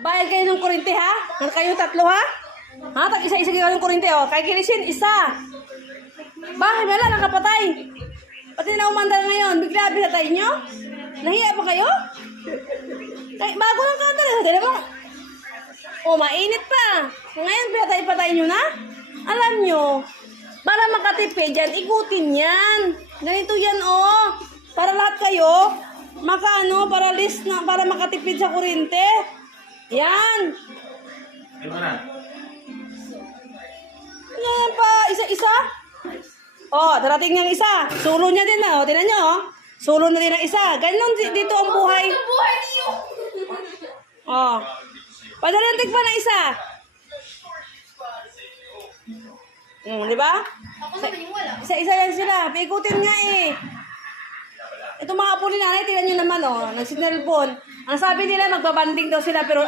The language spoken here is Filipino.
Bayad kayo ng kurente ha? Kayo tatlo ha? Ha? Tag-isa-isa kayo ng kurente oh. Kay Kirisin, isa. Bakit wala nakapatay? Pati na umandar ngayon, bigla pinatay nyo? Nahiya pa kayo? Ay, bago lang kanta rin. Tignan mo. Oh, mainit pa. Ngayon pinatay-patay nyo na? Alam nyo, para makatipid yan, ikutin yan. Ganito yan oh. Para lahat kayo, para list na, para makatipid sa kurente. Yan. Yan pa, isa-isa. Oh, darating niyang isa. Sulo niya din na, oh. Tingnan niyo, oh. Sulo na din ang isa. Ganon dito ang buhay. Oh. Padalantig pa na isa. Di ba? Isa-isa yan sila. Paikutin nga eh. Ito mga apo ni nanay, tingnan nyo naman, oh. Nagsinelpon. Ang sabi nila, magbabanding daw sila, pero